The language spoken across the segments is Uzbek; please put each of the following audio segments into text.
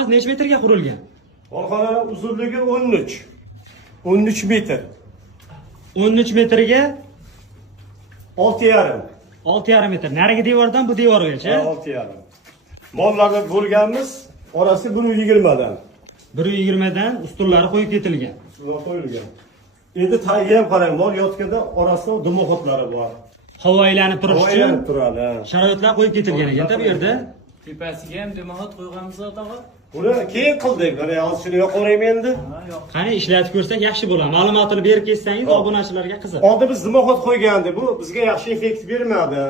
molxonamiz necha metrga qurilgan? Molxonaning uzunligi 13 metr. 13 metrga 6,5. 6,5 metr. Narigi devordan bu devorgacha. 6,5. Mollarni bo'lganmiz, orasi 120 dan. 120 dan ustunlari qo'yib ketilgan. Ular qo'yilgan. Endi tagiga ham qarang, mol yotganda orasida dimoxotlari bor. Havo aylanib turish uchun Aylanib turadi. sharoitlar qo'yib ketilgan ekan bu yerda. Tepasiga ham demoqat qo'yganmiz tog'a. Buni keyin qildik. Mana hozir shuni yoqaveraymi endi? Qani ishlatib ko'rsak yaxshi bo'ladi. Ma'lumotini berib ketsangiz obunachilarga qiziq. Oldin biz dimoxot qo'ygandi. Bu bizga yaxshi effekt bermadi.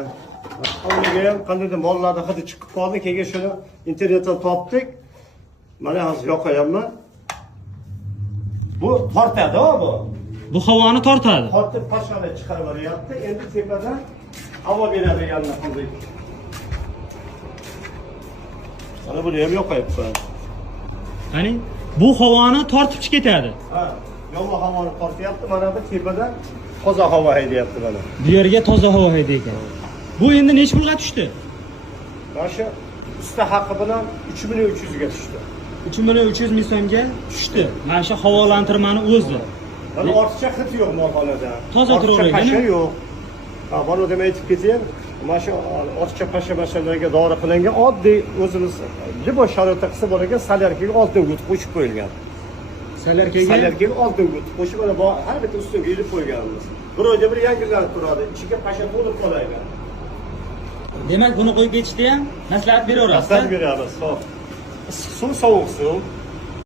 Hovliga ham qandaydir mollarning hidi chiqib qoldi. Keyin shuni internetdan topdik. Mana hozir yoqayapman. Bu tortadi, bu. Bu havoni tortadi. Tortib pashani chiqarib yuboryapti. Endi tepadan havo beradiganini qildik. Mana buni ham yoqayapman. Qani bu havoni tortib ketadi. Ha, yomon havoni tortyapti. Mana bu tepadan toza havo haydayapti mana. Bu yerga toza havo haydaydi ekan. Bu endi necha pulga tushdi? Mana shu usta haqi bilan 3.300 ga tushdi. 3.300 ming so'mga tushdi. Mana shu havolantirmani o'zi. Mana ortiqcha hid yo'q molxonada. Toza turaveradi. Pasha yo'q. Ha, buni ham aytib ketayim. Mana shu ortiqcha pasha masalalarga dori qilingan oddiy o'zimiz libo sharoitda qilsa bo'lgan salyarkaga oltin gut qo'shib qo'yilgan. Salyarkaga oltin gut qo'shib mana bu har bitta ustiga yilib qo'yganmiz. Bir oyda bir yangilanib turadi. Ichiga pasha to'lib qoladi. Demak, buni qo'yib ketishda ham maslahat beraverasiz. Maslahat beramiz. Xo'p. Issiq suv, sovuq suv.